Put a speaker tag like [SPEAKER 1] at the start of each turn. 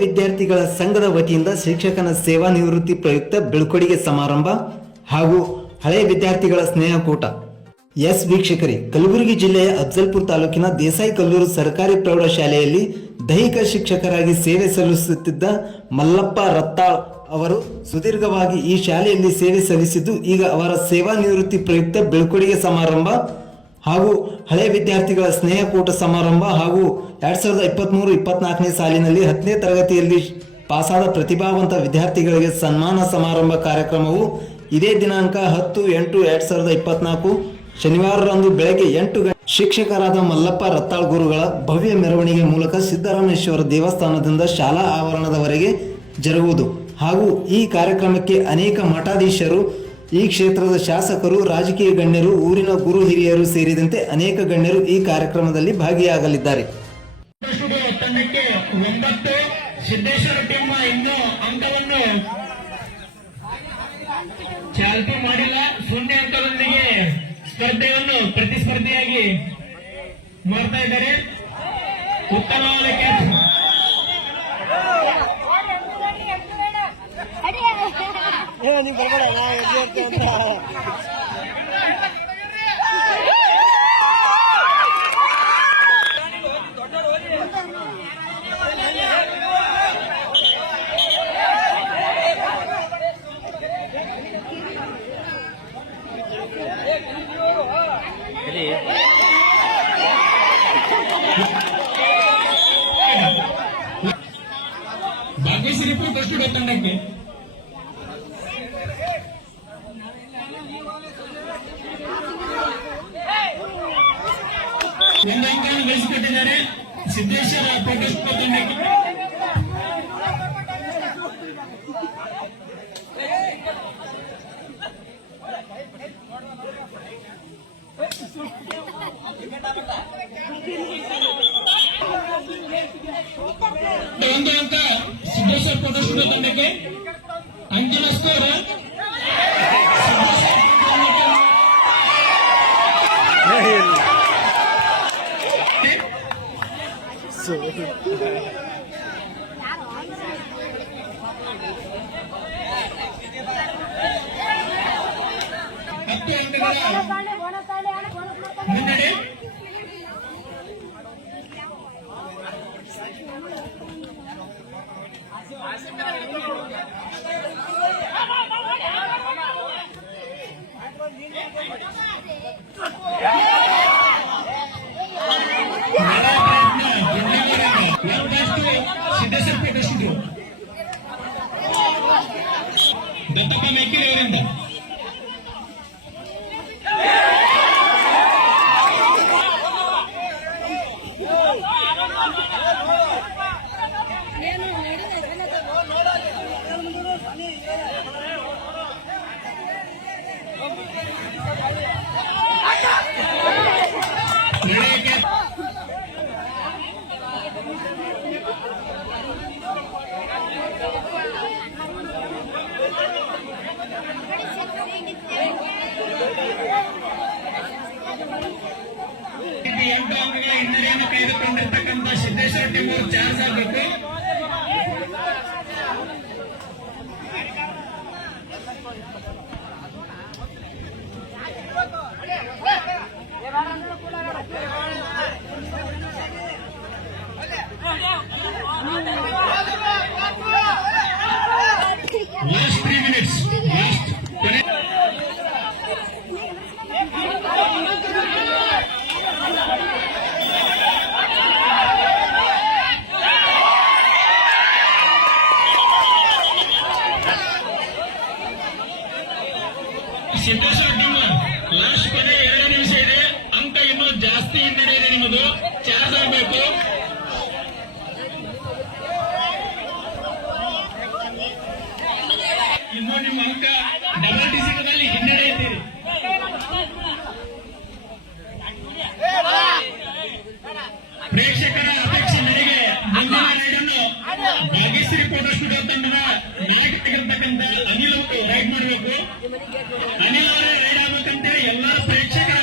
[SPEAKER 1] ವಿದ್ಯಾರ್ಥಿಗಳ ಸಂಘದ ವತಿಯಿಂದ ಶಿಕ್ಷಕನ ಸೇವಾ ನಿವೃತ್ತಿ ಪ್ರಯುಕ್ತ ಬೀಳ್ಕೊಡುಗೆ ಸಮಾರಂಭ ಹಾಗೂ ಹಳೆಯ ವಿದ್ಯಾರ್ಥಿಗಳ ಸ್ನೇಹಕೂಟ. ಎಸ್ ವೀಕ್ಷಕರಿ, ಕಲಬುರಗಿ ಜಿಲ್ಲೆಯ ಅಫ್ಜಲ್ಪುರ ತಾಲೂಕಿನ ದೇಸಾಯಿ ಕಲ್ಲೂರು ಸರ್ಕಾರಿ ಪ್ರೌಢಶಾಲೆಯಲ್ಲಿ ದೈಹಿಕ ಶಿಕ್ಷಕರಾಗಿ ಸೇವೆ ಸಲ್ಲಿಸುತ್ತಿದ್ದ ಮಲ್ಲಪ್ಪ ರತ್ತಾಳ್ ಅವರು ಸುದೀರ್ಘವಾಗಿ ಈ ಶಾಲೆಯಲ್ಲಿ ಸೇವೆ ಸಲ್ಲಿಸಿದ್ದು, ಈಗ ಅವರ ಸೇವಾ ನಿವೃತ್ತಿ ಪ್ರಯುಕ್ತ ಬೀಳ್ಕೊಡುಗೆ ಸಮಾರಂಭ ಹಾಗೂ ಹಳೆ ವಿದ್ಯಾರ್ಥಿಗಳ ಸ್ನೇಹಕೂಟ ಸಮಾರಂಭ ಹಾಗೂ ಎರಡ್ ಸಾವಿರದ ಇಪ್ಪತ್ತ್ಮೂರು ಇಪ್ಪತ್ನಾಲ್ಕನೇ ಸಾಲಿನಲ್ಲಿ ಹತ್ತನೇ ತರಗತಿಯಲ್ಲಿ ಪಾಸಾದ ಪ್ರತಿಭಾವಂತ ವಿದ್ಯಾರ್ಥಿಗಳಿಗೆ ಸನ್ಮಾನ ಸಮಾರಂಭ ಕಾರ್ಯಕ್ರಮವು ಇದೇ ದಿನಾಂಕ ಹತ್ತು ಎಂಟು ಎರಡ್ ಸಾವಿರದ ಇಪ್ಪತ್ನಾಲ್ಕು ಶನಿವಾರರಂದು ಬೆಳಗ್ಗೆ ಎಂಟು ಗಂಟೆ ಶಿಕ್ಷಕರಾದ ಮಲ್ಲಪ್ಪ ರತ್ತಾಳ್ ಗುರುಗಳ ಭವ್ಯ ಮೆರವಣಿಗೆ ಮೂಲಕ ಸಿದ್ದರಾಮೇಶ್ವರ ದೇವಸ್ಥಾನದಿಂದ ಶಾಲಾ ಆವರಣದವರೆಗೆ ಜರುಗುವುದು ಹಾಗೂ ಈ ಕಾರ್ಯಕ್ರಮಕ್ಕೆ ಅನೇಕ ಮಠಾಧೀಶರು ಈ ಕ್ಷೇತ್ರದ ಶಾಸಕರು, ರಾಜಕೀಯ ಗಣ್ಯರು, ಊರಿನ ಗುರು ಹಿರಿಯರು ಸೇರಿದಂತೆ ಅನೇಕ ಗಣ್ಯರು ಈ ಕಾರ್ಯಕ್ರಮದಲ್ಲಿ ಭಾಗಿಯಾಗಲಿದ್ದಾರೆ.
[SPEAKER 2] ಒಂಬತ್ತು, ಸಿದ್ದೇಶ್ವರ ಟೀಮ್ ಇನ್ನೂ ಅಂಕವನ್ನು ಚಾಲ್ತಿ ಮಾಡಿಲ್ಲ. ಶೂನ್ಯ ಅಂಕದೊಂದಿಗೆ ಸ್ಪರ್ಧೆಯನ್ನು ಪ್ರತಿಸ್ಪರ್ಧಿಯಾಗಿ ಮಾಡ್ತಾ ಇದ್ದಾರೆ. ಉತ್ತಮವಾದ ಕೆಲಸ
[SPEAKER 3] ನೀವು ಬರ್ಬೇಡ ನಾ ಎಲ್ಲಿ ಇರ್ತೇವೆ ಅಂತ
[SPEAKER 2] ಭಾಗ್ಯಶ್ರೀ ಸ್ಟುಡಿಯೋ ತಂಡಕ್ಕೆ ಒಂದು ಅಂಕವನ್ನು ಗಳಿಸಿಕೊಟ್ಟಿದ್ದಾರೆ ಸಿದ್ದೇಶ್ವರ ಪ್ರೊಟೆಸ್ಟ್ ತಂಡಕ್ಕೆ ಒಂದು ಅಂತ ಸಿದ್ದೇಶ್ವರ ಪ್ರೊಟೆಸ್ಟ್ ತಂಡಕ್ಕೆ ಅಂತಿಮ ಸ್ಕೋರ್ ಹತ್ತು గత కమిటీ లేదండి Thank you. ಹಿನ್ನಡೆಯನ್ನು ಕಾಯ್ದುಕೊಂಡಿರ್ತಕ್ಕಂಥ ಸಿದ್ದೇಶ್ವರ ಟಿಮೂರ್ ಚಾರ್ಜ್ ಆಗಬೇಕು last three minutes last Siddeshwara last ಕೊನೆ ಎರಡು ನಿಮಿಷ ಇದೆ. ಅಂಕ ಇನ್ನೂ ಜಾಸ್ತಿ ಹಿನ್ನಡೆ ಇದೆ ನಿಮ್ಮದು. ಚಾರ್ಜ್ ಆಗಬೇಕು. ಇನ್ನು ನಿಮ್ಮ ಅಂಕ ಡಬಲ್ ಡಿಜಿಟದಲ್ಲಿ ಹಿನ್ನಡೆ ಇದ್ದೀರಿ ಪ್ರೇಕ್ಷಕರ ಅಪೇಕ್ಷೆ ಮೇರೆಗೆ ಮುಂದಿನ ರೈಡನ್ನು ಭಾಗ್ಯಶ್ರೀ ಸ್ಟುಡಿಯೋ ತಂಡದ ರೈಡ್ అనివార్య ఎలా ప్రేక్షక